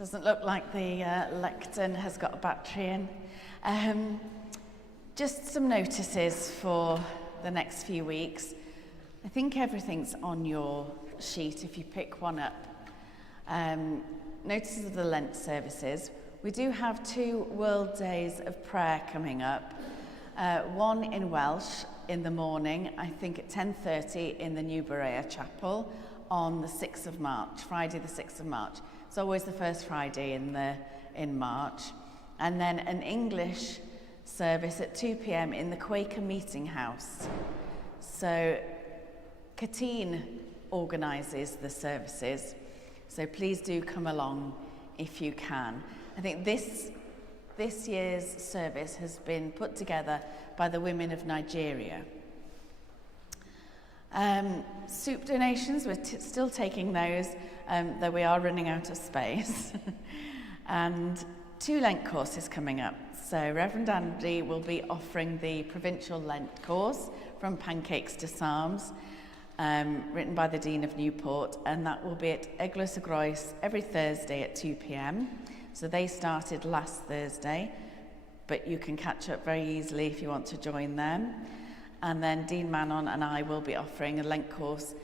Doesn't look like the lectern has got a battery in. Just some notices for the next few weeks. I think everything's on your sheet if you pick one up. Notices of the Lent services. We do have 2 World Days of Prayer coming up. One in Welsh in the morning, I think at 10:30 in the New Berea Chapel on the 6th of March, Friday the 6th of March. It's always the first Friday in March. And then an English service at 2 p.m. in the Quaker Meeting House. So Catene organises the services, so please do come along if you can. I think this year's service has been put together by the women of Nigeria. Soup donations, we're still taking those, though we are running out of space. And 2 Lent courses coming up. So Reverend Andy will be offering the Provincial Lent course, From Pancakes to Psalms, written by the Dean of Newport, and that will be at Eglwys y Groes every Thursday at 2 p.m. So they started last Thursday, but you can catch up very easily if you want to join them. And then Dean Manon and I will be offering a Lent course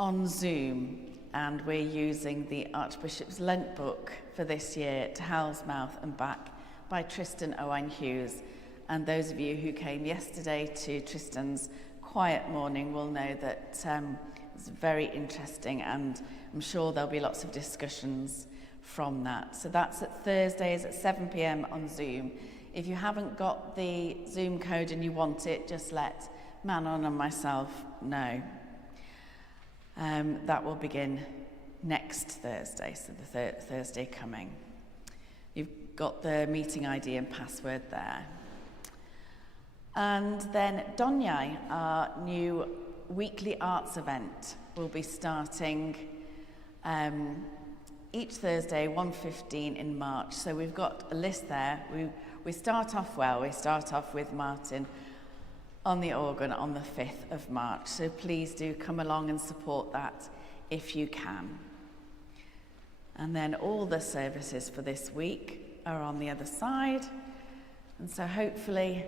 on Zoom, and we're using the Archbishop's Lent book for this year, To Hell's Mouth and Back, by Tristan Owain Hughes. And those of you who came yesterday to Tristan's quiet morning will know that it's very interesting, and I'm sure there'll be lots of discussions from that. So that's at Thursdays at 7 p.m. on Zoom. If you haven't got the Zoom code and you want it, just let Manon and myself know. That will begin next Thursday, so the Thursday coming. You've got the meeting ID and password there. And then Doniai, our new weekly arts event, will be starting each Thursday, 1:15 in March. So we've got a list there. We start off well. We start off with Martin on the organ on the 5th of March. So please do come along and support that if you can. And then all the services for this week are on the other side. And so hopefully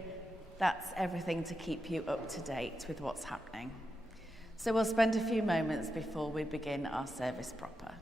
that's everything to keep you up to date with what's happening. So we'll spend a few moments before we begin our service proper.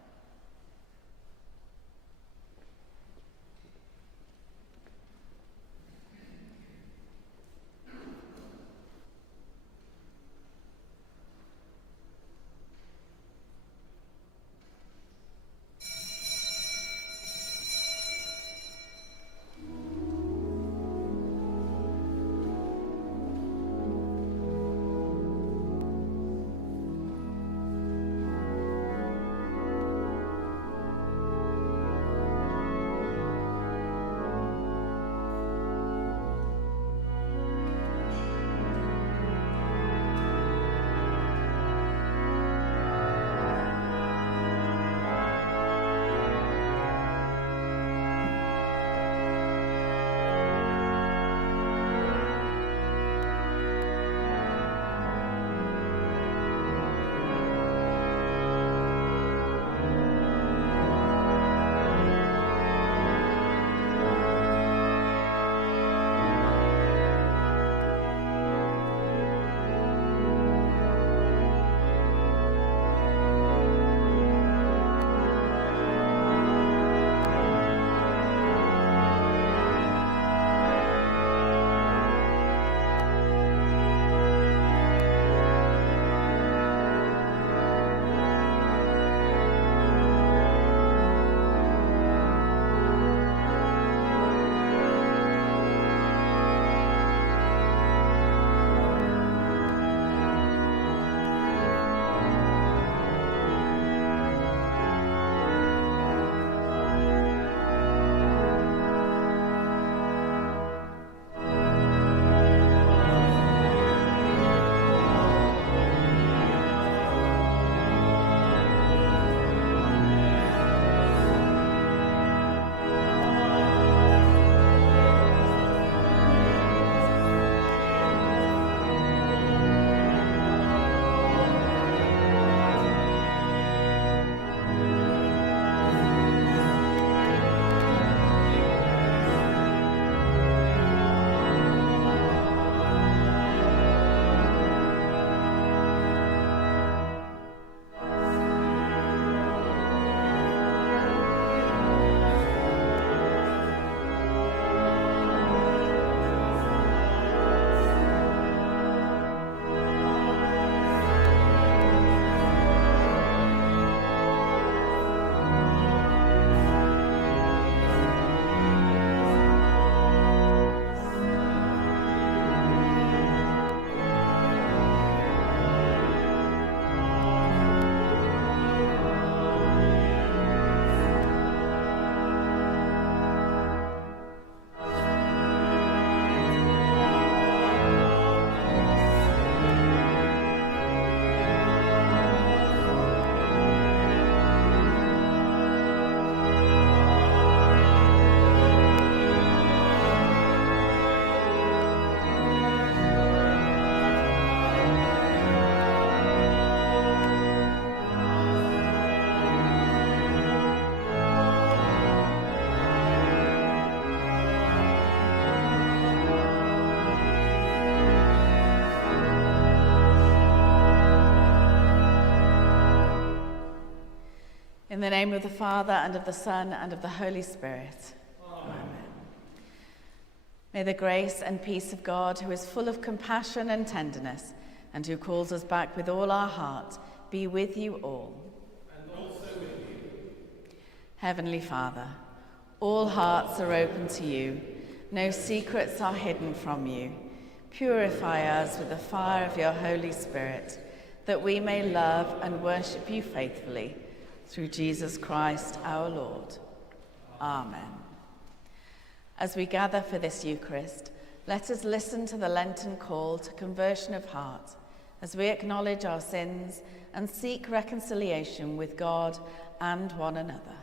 In the name of the Father, and of the Son, and of the Holy Spirit. Amen. May the grace and peace of God, who is full of compassion and tenderness, and who calls us back with all our heart, be with you all. And also with you. Heavenly Father, all hearts are open to you. No secrets are hidden from you. Purify us with the fire of your Holy Spirit, that we may love and worship you faithfully, through Jesus Christ our Lord. Amen. As we gather for this Eucharist, let us listen to the Lenten call to conversion of heart, as we acknowledge our sins and seek reconciliation with God and one another.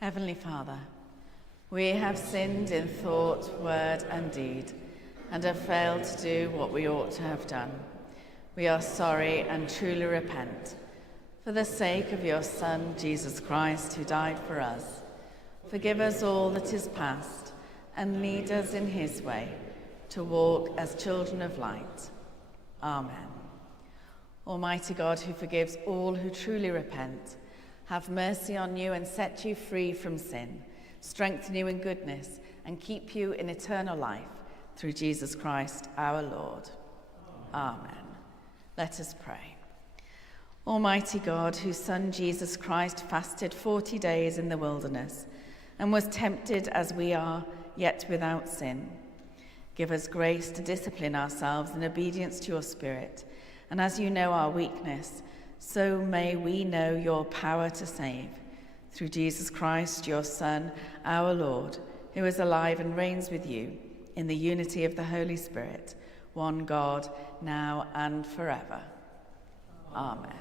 Heavenly Father, we have sinned in thought, word, and deed, and have failed to do what we ought to have done. We are sorry and truly repent. For the sake of your Son, Jesus Christ, who died for us, forgive us all that is past, and lead us in his way, to walk as children of light. Amen. Almighty God, who forgives all who truly repent, have mercy on you and set you free from sin, strengthen you in goodness, and keep you in eternal life, through Jesus Christ our Lord. Amen. Let us pray. Almighty God, whose Son Jesus Christ fasted 40 days in the wilderness and was tempted as we are, yet without sin, give us grace to discipline ourselves in obedience to your Spirit, and as you know our weakness, so may we know your power to save, through Jesus Christ, your Son, our Lord, who is alive and reigns with you in the unity of the Holy Spirit, one God, now and forever. Amen.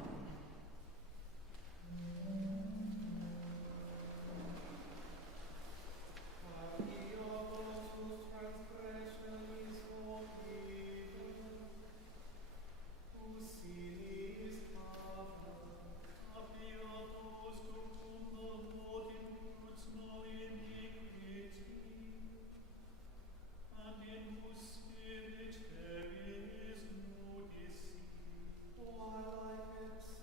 While I kept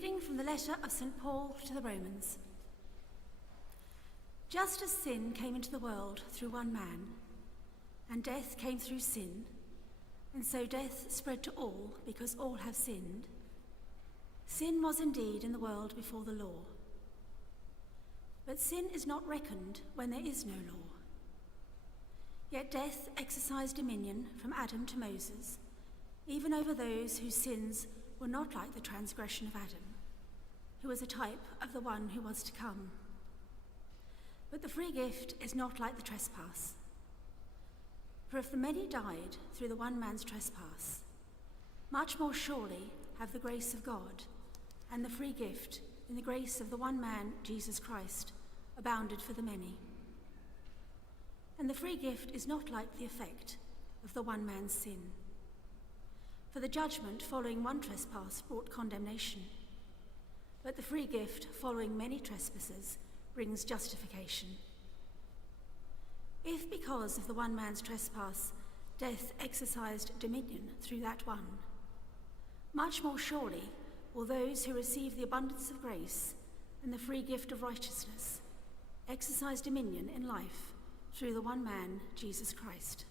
reading from the letter of St. Paul to the Romans. Just as sin came into the world through one man, and death came through sin, and so death spread to all because all have sinned. Sin was indeed in the world before the law. But sin is not reckoned when there is no law. Yet death exercised dominion from Adam to Moses, even over those whose sins were not like the transgression of Adam, who was a type of the one who was to come. But the free gift is not like the trespass. For if the many died through the one man's trespass, much more surely have the grace of God and the free gift in the grace of the one man, Jesus Christ, abounded for the many. And the free gift is not like the effect of the one man's sin. For the judgment following one trespass brought condemnation, but the free gift following many trespasses brings justification. If because of the one man's trespass death exercised dominion through that one, much more surely will those who receive the abundance of grace and the free gift of righteousness exercise dominion in life through the one man, Jesus Christ.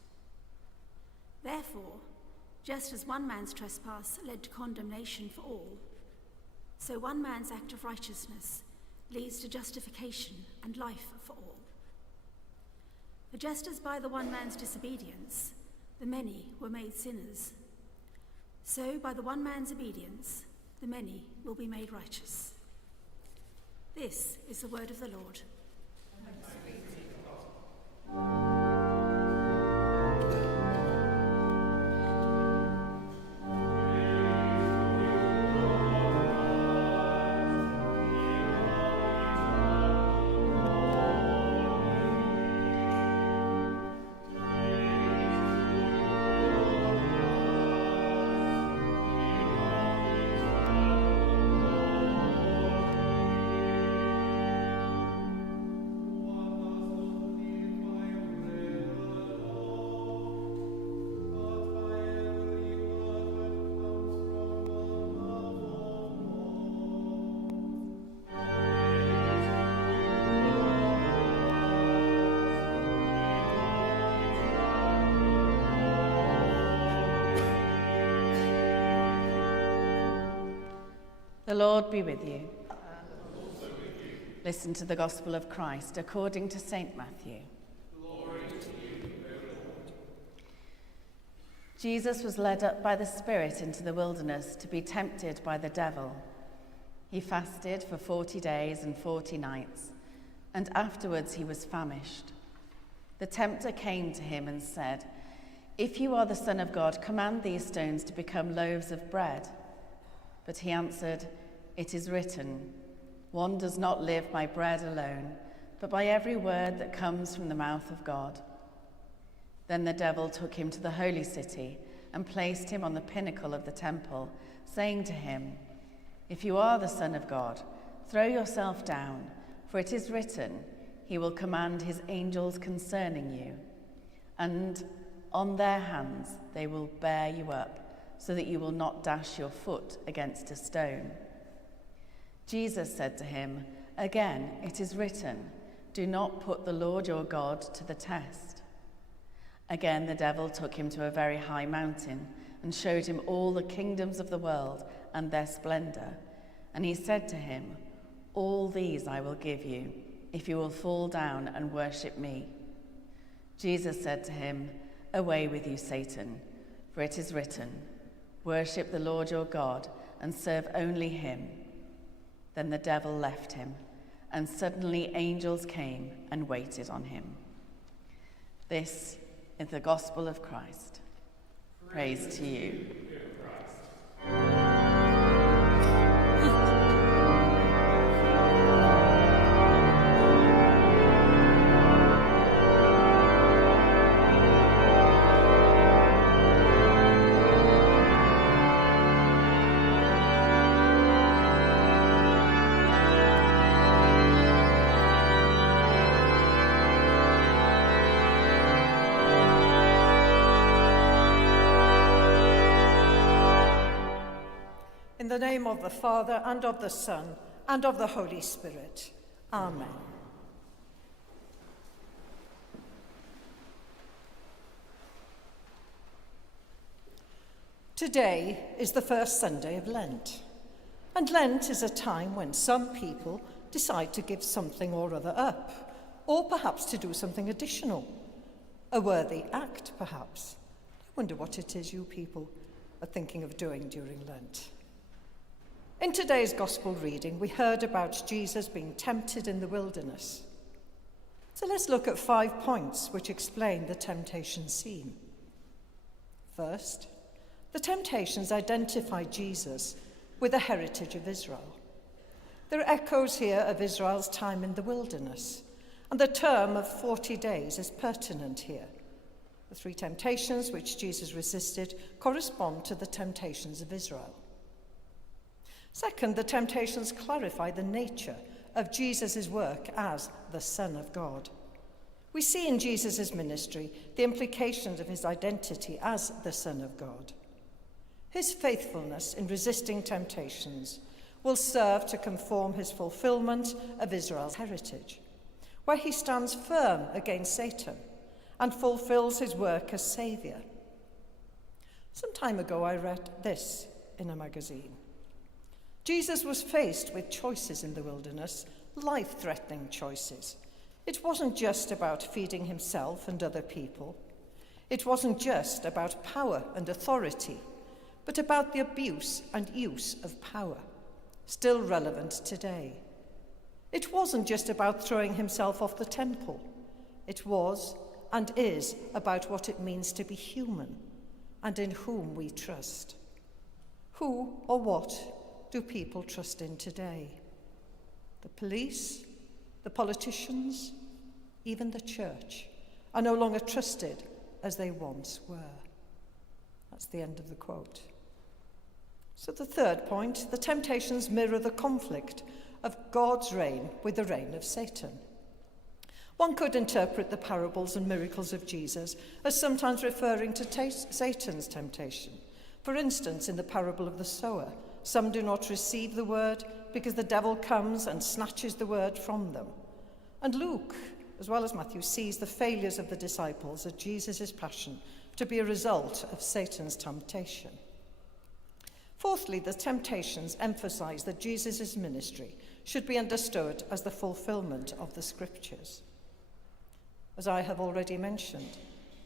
Therefore, just as one man's trespass led to condemnation for all, so one man's act of righteousness leads to justification and life for all. For just as by the one man's disobedience the many were made sinners, so by the one man's obedience the many will be made righteous. This is the word of the Lord. The Lord be with you. And also with you. Listen to the Gospel of Christ according to St. Matthew. Glory to you, O Lord. Jesus was led up by the Spirit into the wilderness to be tempted by the devil. He fasted for 40 days and 40 nights, and afterwards he was famished. The tempter came to him and said, "If you are the Son of God, command these stones to become loaves of bread." But he answered, "It is written, 'One does not live by bread alone, but by every word that comes from the mouth of God.'" Then the devil took him to the holy city and placed him on the pinnacle of the temple, saying to him, "If you are the Son of God, throw yourself down, for it is written, 'He will command his angels concerning you, and on their hands they will bear you up, so that you will not dash your foot against a stone.'" Jesus said to him, "Again, it is written, 'Do not put the Lord your God to the test.'" Again, the devil took him to a very high mountain and showed him all the kingdoms of the world and their splendor. And he said to him, "All these I will give you, if you will fall down and worship me." Jesus said to him, "Away with you, Satan, for it is written, 'Worship the Lord your God and serve only him.'" Then the devil left him, and suddenly angels came and waited on him. This is the gospel of Christ. Praise to you. In the name of the Father, and of the Son, and of the Holy Spirit. Amen. Today is the first Sunday of Lent, and Lent is a time when some people decide to give something or other up, or perhaps to do something additional, a worthy act perhaps. I wonder what it is you people are thinking of doing during Lent. In today's Gospel reading, we heard about Jesus being tempted in the wilderness. So let's look at 5 points which explain the temptation scene. First, the temptations identify Jesus with the heritage of Israel. There are echoes here of Israel's time in the wilderness, and the term of 40 days is pertinent here. The 3 temptations which Jesus resisted correspond to the temptations of Israel. Second, the temptations clarify the nature of Jesus' work as the Son of God. We see in Jesus' ministry the implications of his identity as the Son of God. His faithfulness in resisting temptations will serve to conform his fulfillment of Israel's heritage, where he stands firm against Satan and fulfills his work as Saviour. Some time ago I read this in a magazine. Jesus was faced with choices in the wilderness, life-threatening choices. It wasn't just about feeding himself and other people. It wasn't just about power and authority, but about the abuse and use of power, still relevant today. It wasn't just about throwing himself off the temple. It was and is about what it means to be human and in whom we trust. Who or what do people trust in today? The police, the politicians, even the church are no longer trusted as they once were. That's the end of the quote. So the third point, the temptations mirror the conflict of God's reign with the reign of Satan. One could interpret the parables and miracles of Jesus as sometimes referring to Satan's temptation. For instance, in the parable of the sower, some do not receive the word because the devil comes and snatches the word from them. And Luke, as well as Matthew, sees the failures of the disciples at Jesus' passion to be a result of Satan's temptation. Fourthly, the temptations emphasize that Jesus' ministry should be understood as the fulfillment of the Scriptures. As I have already mentioned,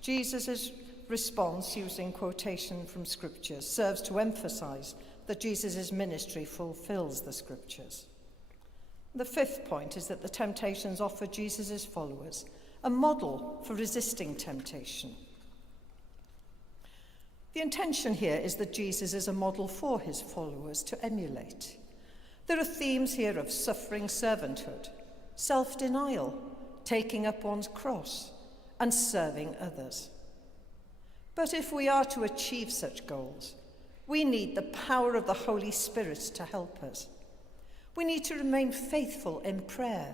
Jesus' response using quotation from Scriptures serves to emphasize that Jesus' ministry fulfills the Scriptures. The fifth point is that the temptations offer Jesus' followers a model for resisting temptation. The intention here is that Jesus is a model for his followers to emulate. There are themes here of suffering servanthood, self-denial, taking up one's cross, and serving others. But if we are to achieve such goals, we need the power of the Holy Spirit to help us. We need to remain faithful in prayer.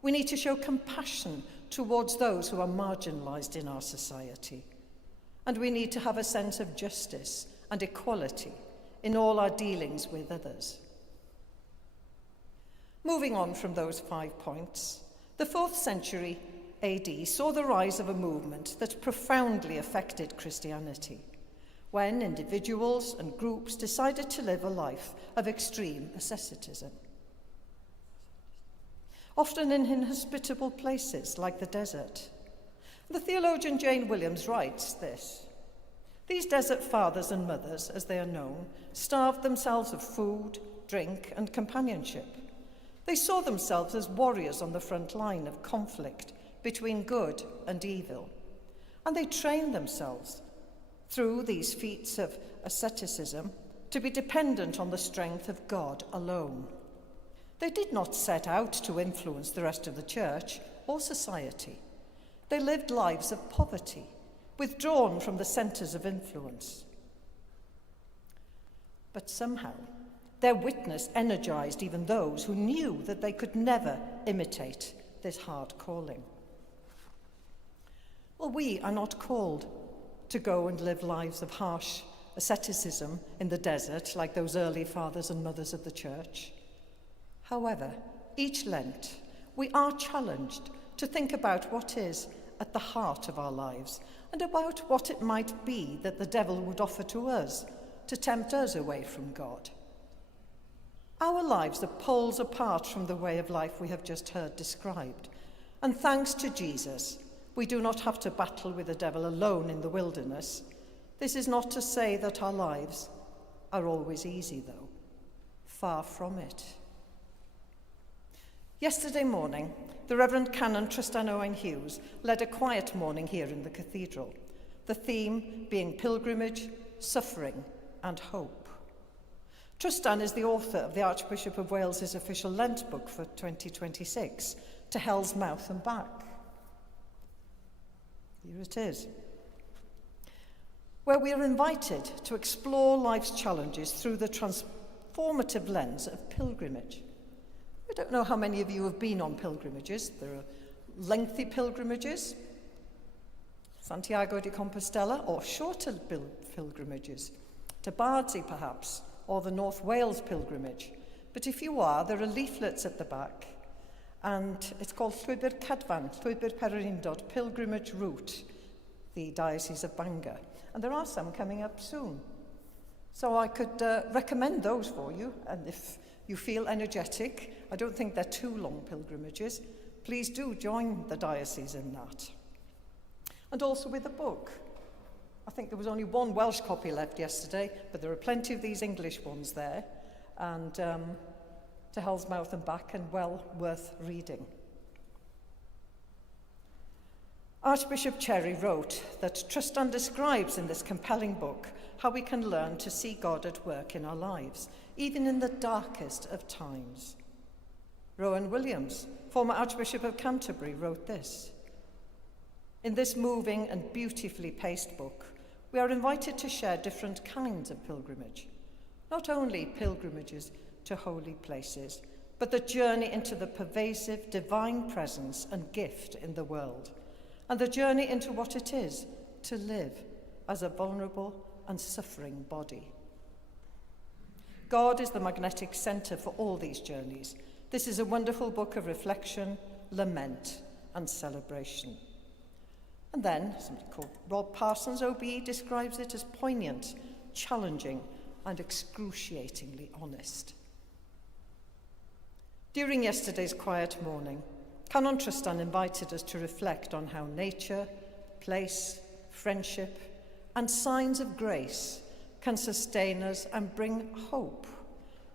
We need to show compassion towards those who are marginalized in our society. And we need to have a sense of justice and equality in all our dealings with others. Moving on from those 5 points, the 4th century AD saw the rise of a movement that profoundly affected Christianity, when individuals and groups decided to live a life of extreme asceticism. Often in inhospitable places like the desert. The theologian Jane Williams writes this: "These desert fathers and mothers, as they are known, starved themselves of food, drink, and companionship. They saw themselves as warriors on the front line of conflict between good and evil, and they trained themselves through these feats of asceticism to be dependent on the strength of God alone. They did not set out to influence the rest of the church or society. They lived lives of poverty, withdrawn from the centres of influence. But somehow, their witness energized even those who knew that they could never imitate this hard calling." Well, we are not called to go and live lives of harsh asceticism in the desert like those early fathers and mothers of the church. However, each Lent, we are challenged to think about what is at the heart of our lives and about what it might be that the devil would offer to us to tempt us away from God. Our lives are poles apart from the way of life we have just heard described, and thanks to Jesus, we do not have to battle with the devil alone in the wilderness. This is not to say that our lives are always easy, though. Far from it. Yesterday morning, the Reverend Canon Tristan Owen Hughes led a quiet morning here in the cathedral, the theme being pilgrimage, suffering, and hope. Tristan is the author of the Archbishop of Wales's official Lent book for 2026, To Hell's Mouth and Back. Here it is, where we are invited to explore life's challenges through the transformative lens of pilgrimage. I don't know how many of you have been on pilgrimages. There are lengthy pilgrimages, Santiago de Compostela, or shorter pilgrimages, to Bardsey perhaps, or the North Wales pilgrimage. But if you are, there are leaflets at the back, and it's called Llwybr Cadfan, Llwybr Pererindod, Pilgrimage Route, the Diocese of Bangor. And there are some coming up soon. So I could recommend those for you, and if you feel energetic, I don't think they're too long pilgrimages, please do join the diocese in that. And also with the book. I think there was only one Welsh copy left yesterday, but there are plenty of these English ones there, and To Hell's Mouth and Back, and well worth reading. Archbishop Cherry wrote that Tristan describes in this compelling book how we can learn to see God at work in our lives, even in the darkest of times. Rowan Williams, former Archbishop of Canterbury, wrote this: "In this moving and beautifully paced book, we are invited to share different kinds of pilgrimage, not only pilgrimages to holy places, but the journey into the pervasive divine presence and gift in the world, and the journey into what it is to live as a vulnerable and suffering body. God is the magnetic centre for all these journeys. This is a wonderful book of reflection, lament, and celebration." And then, somebody called Rob Parsons, OBE, describes it as poignant, challenging, and excruciatingly honest. During yesterday's quiet morning, Canon Tristan invited us to reflect on how nature, place, friendship, and signs of grace can sustain us and bring hope,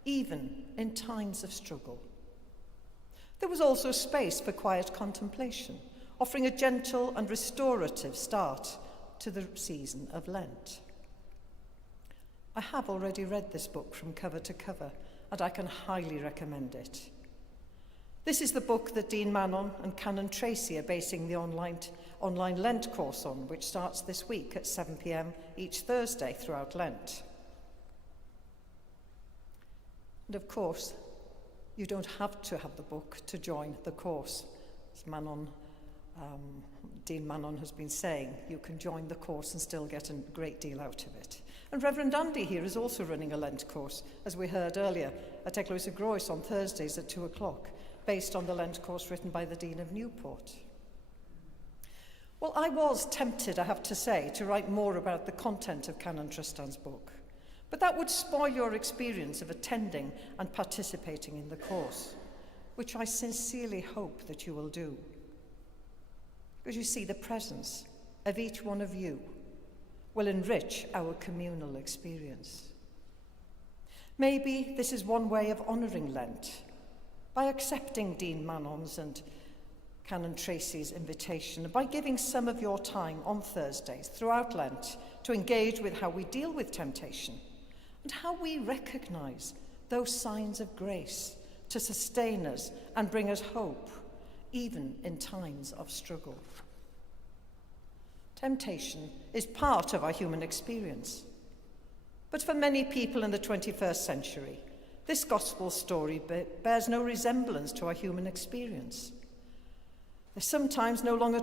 even in times of struggle. There was also space for quiet contemplation, offering a gentle and restorative start to the season of Lent. I have already read this book from cover to cover, and I can highly recommend it. This is the book that Dean Manon and Canon Tracy are basing the online Lent course on, which starts this week at 7 p.m. each Thursday throughout Lent. And of course, you don't have to have the book to join the course. As Dean Manon has been saying, you can join the course and still get a great deal out of it. And Reverend Andy here is also running a Lent course, as we heard earlier, at Eglwys y Groes on Thursdays at 2 o'clock, based on the Lent course written by the Dean of Newport. Well, I was tempted, I have to say, to write more about the content of Canon Tristan's book, but that would spoil your experience of attending and participating in the course, which I sincerely hope that you will do. Because you see, the presence of each one of you will enrich our communal experience. Maybe this is one way of honouring Lent, by accepting Dean Manon's and Canon Tracy's invitation, by giving some of your time on Thursdays throughout Lent to engage with how we deal with temptation and how we recognise those signs of grace to sustain us and bring us hope, even in times of struggle. Temptation is part of our human experience. But for many people in the 21st century, this gospel story bears no resemblance to our human experience. There sometimes no longer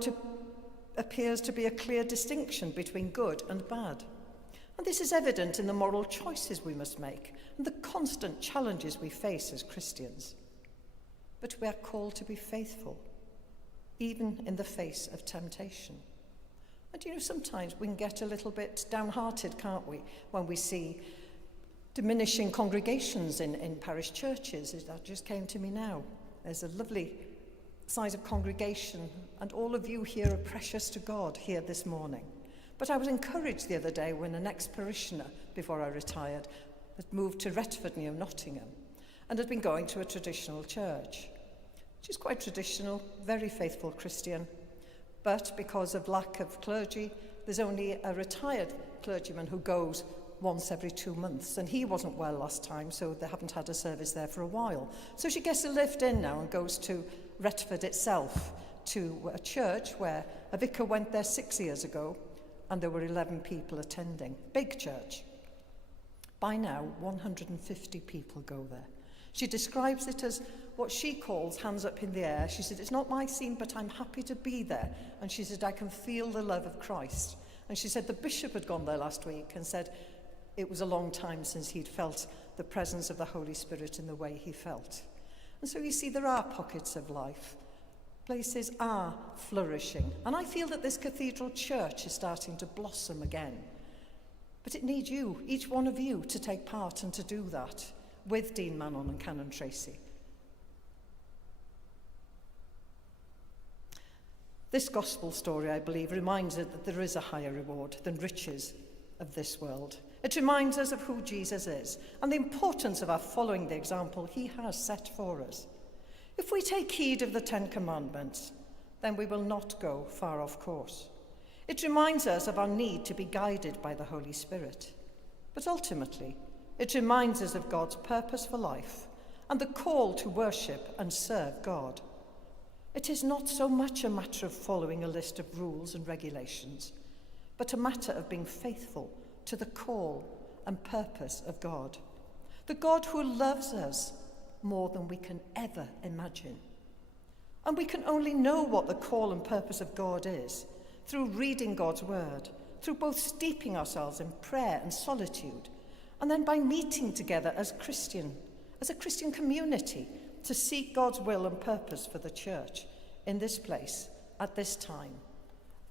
appears to be a clear distinction between good and bad. And this is evident in the moral choices we must make and the constant challenges we face as Christians. But we are called to be faithful, even in the face of temptation. And sometimes we can get a little bit downhearted, can't we, when we see diminishing congregations in parish churches. That just came to me now. There's a lovely size of congregation, and all of you here are precious to God here this morning. But I was encouraged the other day when an ex-parishioner, before I retired, had moved to Retford near Nottingham and had been going to a traditional church. She's quite traditional, very faithful Christian, but because of lack of clergy, there's only a retired clergyman who goes once every 2 months, and he wasn't well last time, so they haven't had a service there for a while. So she gets a lift in now and goes to Retford itself, to a church where a vicar went there 6 years ago, and there were 11 people attending. Big church. By now, 150 people go there. She describes it as what she calls hands up in the air. She said, it's not my scene, but I'm happy to be there. And she said, I can feel the love of Christ. And she said the bishop had gone there last week and said it was a long time since he'd felt the presence of the Holy Spirit in the way he felt. And so you see, there are pockets of life. Places are flourishing. And I feel that this cathedral church is starting to blossom again. But it needs you, each one of you, to take part and to do that with Dean Manon and Canon Tracy. This gospel story, I believe, reminds us that there is a higher reward than riches of this world. It reminds us of who Jesus is and the importance of our following the example he has set for us. If we take heed of the 10 Commandments, then we will not go far off course. It reminds us of our need to be guided by the Holy Spirit. But ultimately, it reminds us of God's purpose for life and the call to worship and serve God. It is not so much a matter of following a list of rules and regulations, but a matter of being faithful to the call and purpose of God. The God who loves us more than we can ever imagine. And we can only know what the call and purpose of God is through reading God's word, through both steeping ourselves in prayer and solitude, and then by meeting together as a Christian community to seek God's will and purpose for the church in this place, at this time,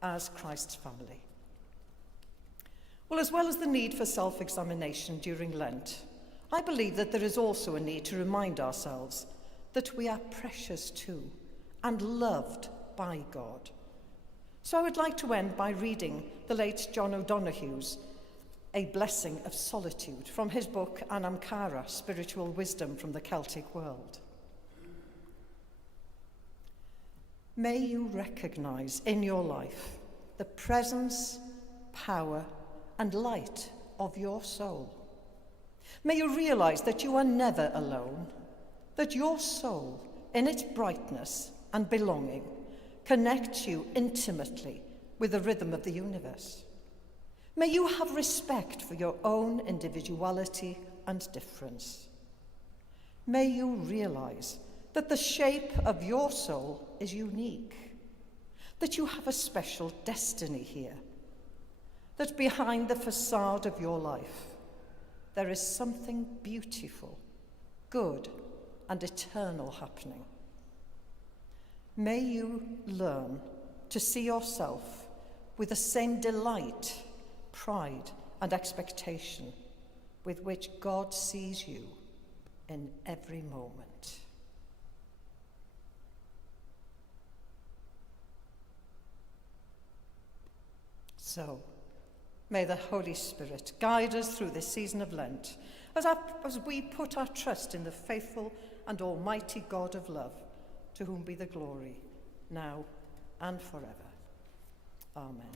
as Christ's family. Well, as well as the need for self-examination during Lent, I believe that there is also a need to remind ourselves that we are precious to and loved by God. So I would like to end by reading the late John O'Donoghue's A Blessing of Solitude from his book Anam Cara, Spiritual Wisdom from the Celtic World. May you recognize in your life the presence, power, and light of your soul. May you realize that you are never alone, that your soul, in its brightness and belonging, connects you intimately with the rhythm of the universe. May you have respect for your own individuality and difference. May you realize that the shape of your soul is unique, that you have a special destiny here, that behind the facade of your life, there is something beautiful, good, and eternal happening. May you learn to see yourself with the same delight, pride, and expectation with which God sees you in every moment. So, may the Holy Spirit guide us through this season of Lent as we put our trust in the faithful and almighty God of love, to whom be the glory, now and forever. Amen.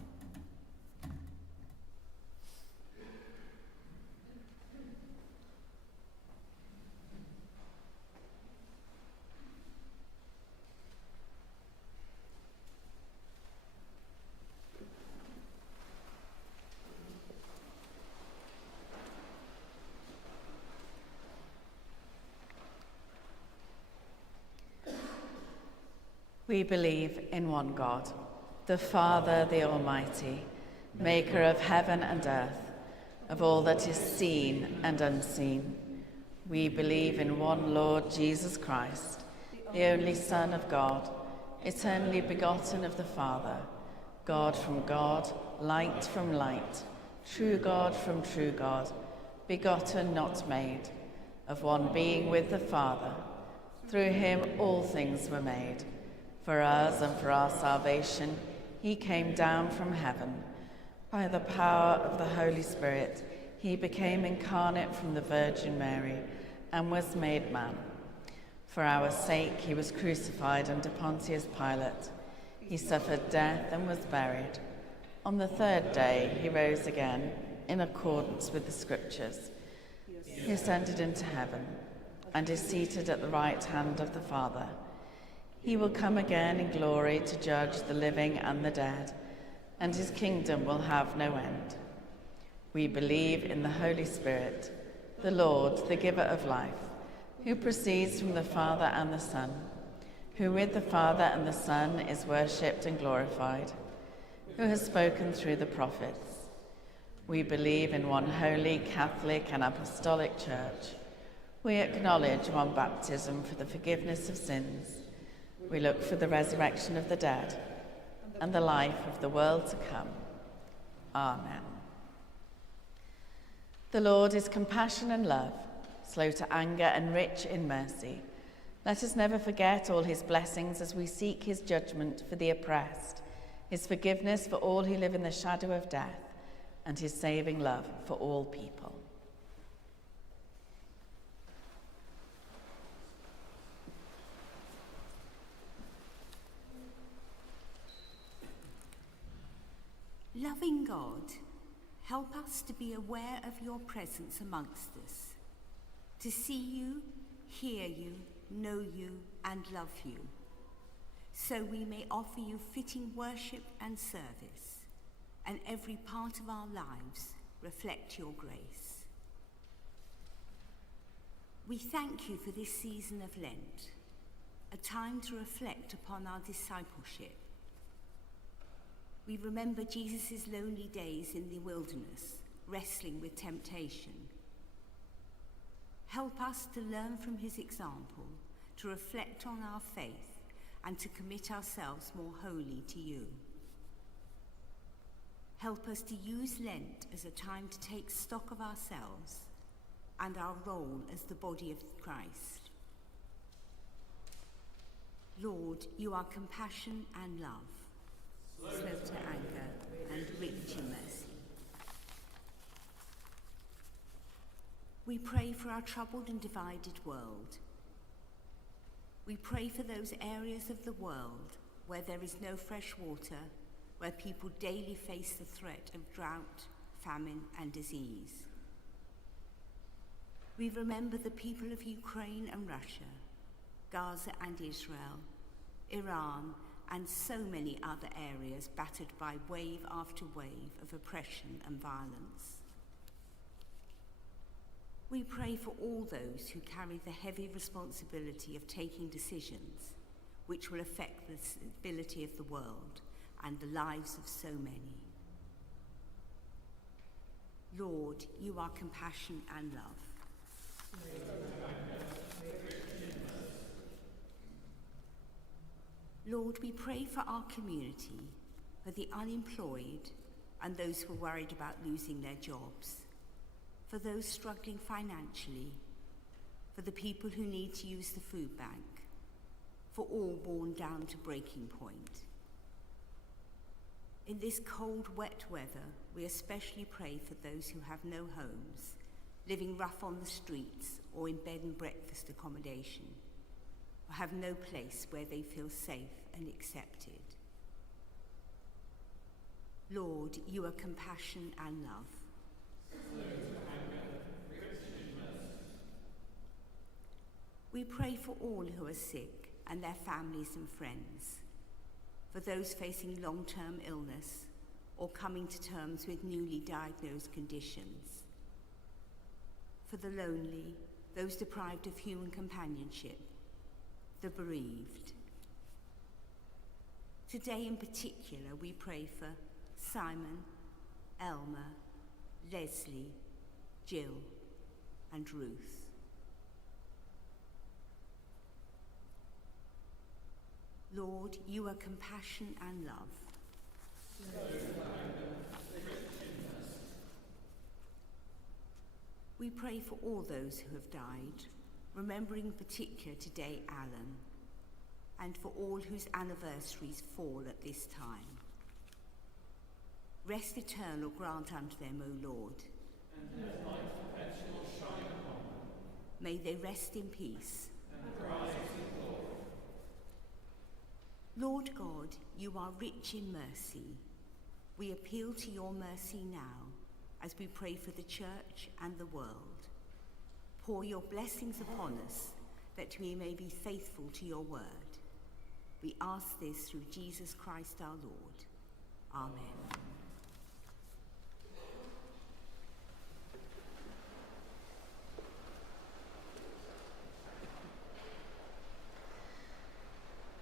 We believe in one God, the Father, the Almighty, maker of heaven and earth, of all that is seen and unseen. We believe in one Lord Jesus Christ, the only Son of God, eternally begotten of the Father, God from God, light from light, true God from true God, begotten, not made, of one being with the Father. Through him all things were made. For us and for our salvation, he came down from heaven. By the power of the Holy Spirit, he became incarnate from the Virgin Mary and was made man. For our sake, he was crucified under Pontius Pilate. He suffered death and was buried. On the third day, he rose again in accordance with the Scriptures. He ascended into heaven and is seated at the right hand of the Father. He will come again in glory to judge the living and the dead, and his kingdom will have no end. We believe in the Holy Spirit, the Lord, the giver of life, who proceeds from the Father and the Son, who with the Father and the Son is worshipped and glorified, who has spoken through the prophets. We believe in one holy, Catholic and Apostolic Church. We acknowledge one baptism for the forgiveness of sins. We look for the resurrection of the dead and the life of the world to come. Amen. The Lord is compassion and love, slow to anger and rich in mercy. Let us never forget all his blessings as we seek his judgment for the oppressed, his forgiveness for all who live in the shadow of death, and his saving love for all people. Loving God, help us to be aware of your presence amongst us, to see you, hear you, know you, and love you, so we may offer you fitting worship and service, and every part of our lives reflect your grace. We thank you for this season of Lent, a time to reflect upon our discipleship. We remember Jesus' lonely days in the wilderness, wrestling with temptation. Help us to learn from his example, to reflect on our faith, and to commit ourselves more wholly to you. Help us to use Lent as a time to take stock of ourselves and our role as the body of Christ. Lord, you are compassion and love, slow to anger and rich in mercy. We pray for our troubled and divided world. We pray for those areas of the world where there is no fresh water, where people daily face the threat of drought, famine, and disease. We remember the people of Ukraine and Russia, Gaza and Israel, Iran, and so many other areas battered by wave after wave of oppression and violence. We pray for all those who carry the heavy responsibility of taking decisions which will affect the stability of the world and the lives of so many. Lord, you are compassion and love. Lord, we pray for our community, for the unemployed and those who are worried about losing their jobs, for those struggling financially, for the people who need to use the food bank, for all worn down to breaking point. In this cold, wet weather, we especially pray for those who have no homes, living rough on the streets or in bed and breakfast accommodation, or have no place where they feel safe and accepted. Lord, you are compassion and love. We pray for all who are sick and their families and friends, for those facing long-term illness or coming to terms with newly diagnosed conditions, for the lonely, those deprived of human companionship, the bereaved. Today in particular, we pray for Simon, Elmer, Leslie, Jill, and Ruth. Lord, you are compassion and love. We pray for all those who have died, remembering in particular today Alan, and for all whose anniversaries fall at this time. Rest eternal grant unto them, O Lord. And let light perpetual shine upon them. May they rest in peace. And rise in glory. Lord God, you are rich in mercy. We appeal to your mercy now as we pray for the Church and the world. Pour your blessings upon us that we may be faithful to your word. We ask this through Jesus Christ our Lord. Amen.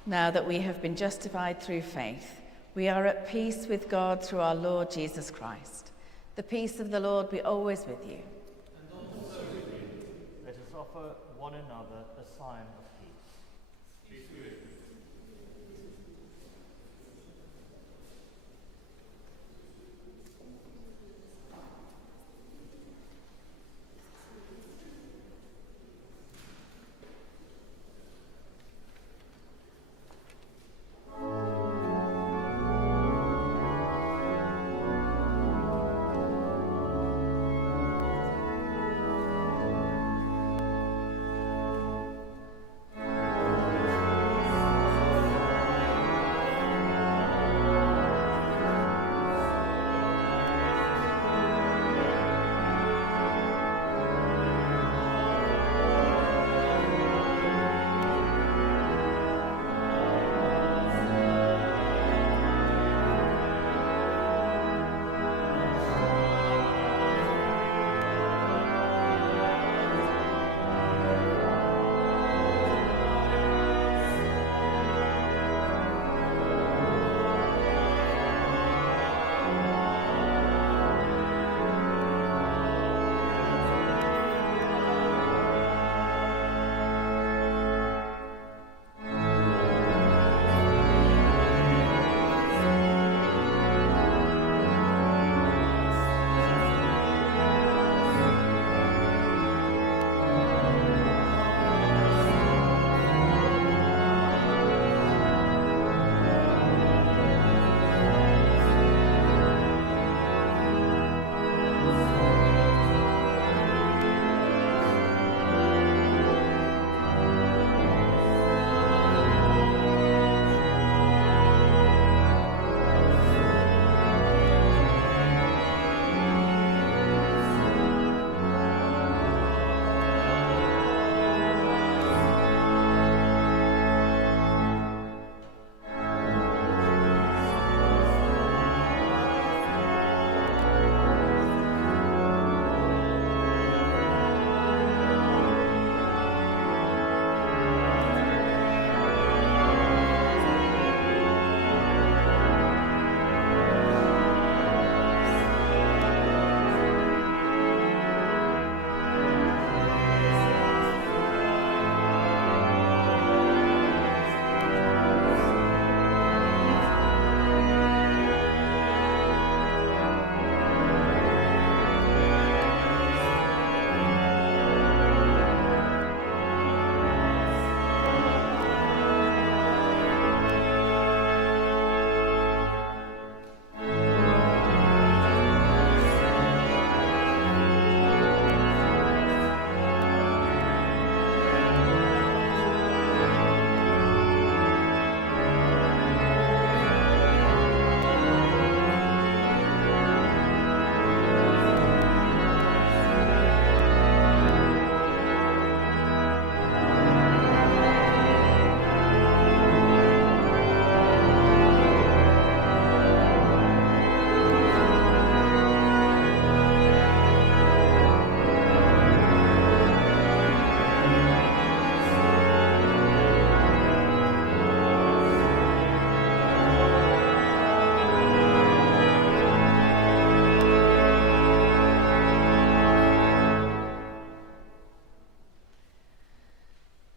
Now that we have been justified through faith, we are at peace with God through our Lord Jesus Christ. The peace of the Lord be always with you. And also with you. Let us offer one another a sign of peace. Peace with you.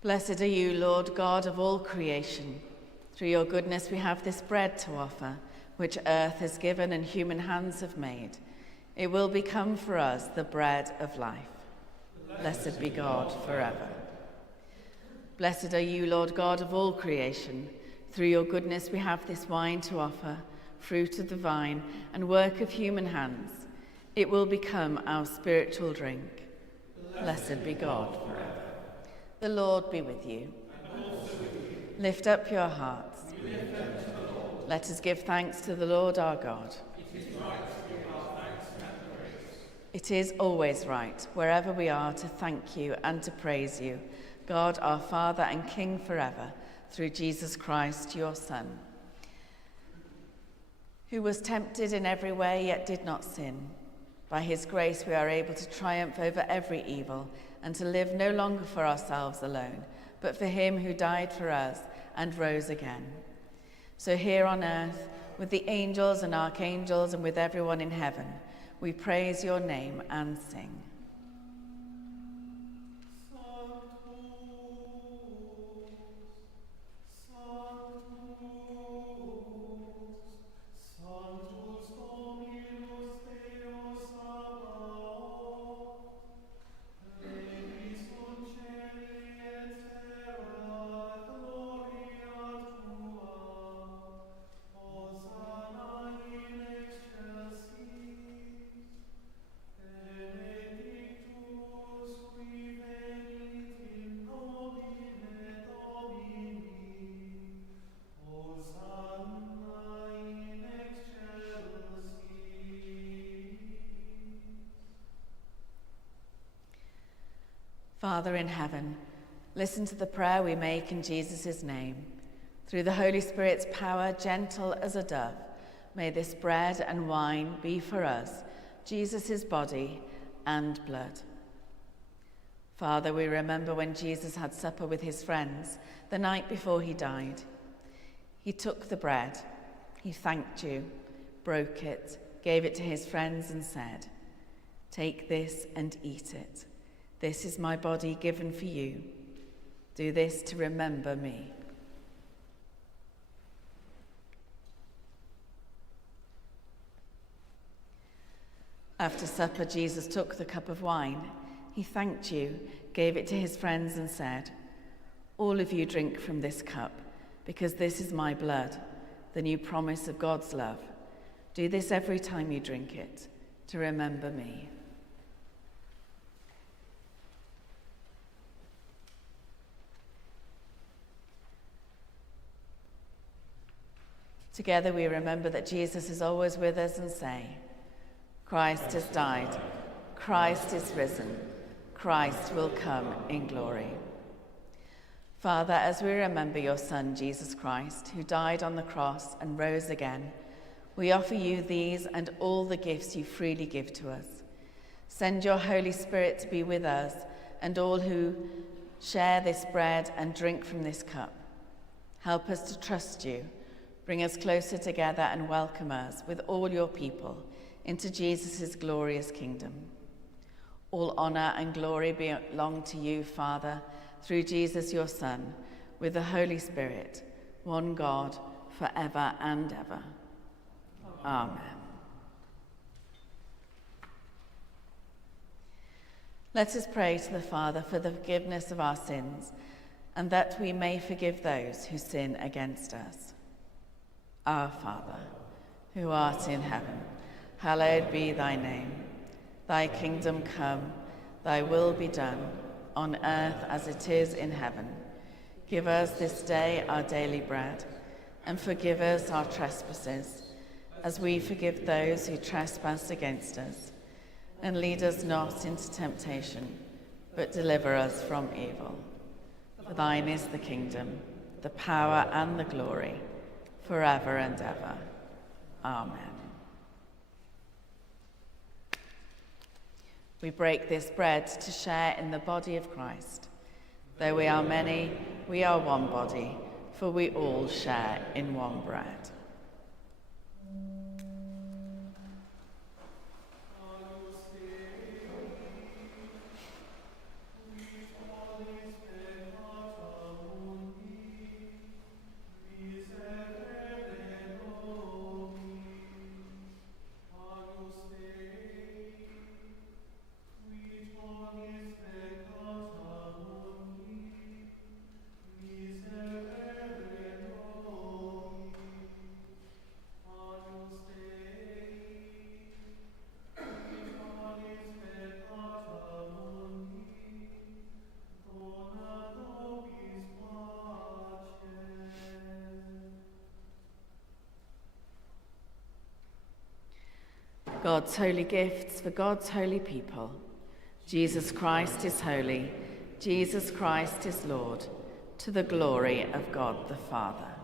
Blessed are you, Lord God of all creation. Through your goodness we have this bread to offer, which earth has given and human hands have made. It will become for us the bread of life. Blessed be God forever. Blessed are you, Lord God of all creation. Through your goodness we have this wine to offer, fruit of the vine and work of human hands. It will become our spiritual drink. Blessed be God forever. The Lord be with you. And also with you. Lift up your hearts. We lift them to the Lord. Let us give thanks to the Lord our God. It is right to give our thanks and praise. It is always right, wherever we are, to thank you and to praise you, God our Father and King forever, through Jesus Christ, your Son, who was tempted in every way yet did not sin. By his grace we are able to triumph over every evil and to live no longer for ourselves alone, but for him who died for us and rose again. So here on earth, with the angels and archangels and with everyone in heaven, we praise your name and sing. Father in heaven, listen to the prayer we make in Jesus' name. Through the Holy Spirit's power, gentle as a dove, may this bread and wine be for us Jesus' body and blood. Father, we remember when Jesus had supper with his friends the night before he died. He took the bread, he thanked you, broke it, gave it to his friends and said, "Take this and eat it. This is my body given for you. Do this to remember me." After supper, Jesus took the cup of wine. He thanked you, gave it to his friends and said, "All of you drink from this cup, because this is my blood, the new promise of God's love. Do this every time you drink it, to remember me." Together we remember that Jesus is always with us and say, "Christ has died, Christ is risen, Christ will come in glory." Father, as we remember your Son, Jesus Christ, who died on the cross and rose again, we offer you these and all the gifts you freely give to us. Send your Holy Spirit to be with us and all who share this bread and drink from this cup. Help us to trust you. Bring us closer together and welcome us with all your people into Jesus' glorious kingdom. All honor and glory belong to you, Father, through Jesus your Son, with the Holy Spirit, one God, forever and ever. Amen. Let us pray to the Father for the forgiveness of our sins, and that we may forgive those who sin against us. Our Father, who art in heaven, hallowed be thy name. Thy kingdom come, thy will be done, on earth as it is in heaven. Give us this day our daily bread, and forgive us our trespasses, as we forgive those who trespass against us. And lead us not into temptation, but deliver us from evil. For thine is the kingdom, the power and the glory, forever and ever. Amen. We break this bread to share in the body of Christ. Though we are many, we are one body, for we all share in one bread. God's holy gifts for God's holy people. Jesus Christ is holy. Jesus Christ is Lord, to the glory of God the Father.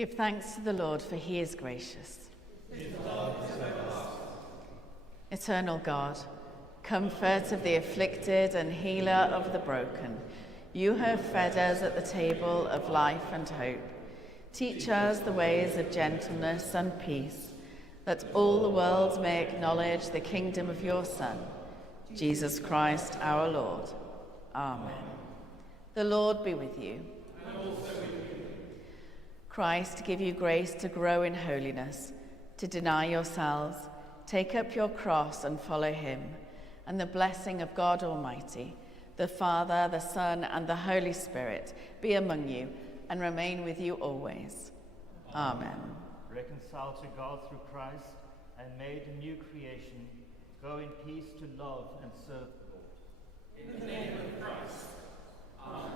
Give thanks to the Lord, for he is gracious. His love is everlasting. Eternal God, comfort of the afflicted and healer of the broken, you have fed us at the table of life and hope. Teach us the ways of gentleness and peace, that all the world may acknowledge the kingdom of your Son, Jesus Christ our Lord. Amen. The Lord be with you. And also with you. Christ give you grace to grow in holiness, to deny yourselves, take up your cross and follow him, and the blessing of God Almighty, the Father, the Son, and the Holy Spirit be among you and remain with you always. Amen. Reconciled to God through Christ and made a new creation, go in peace to love and serve the Lord. In the name of Christ. Amen.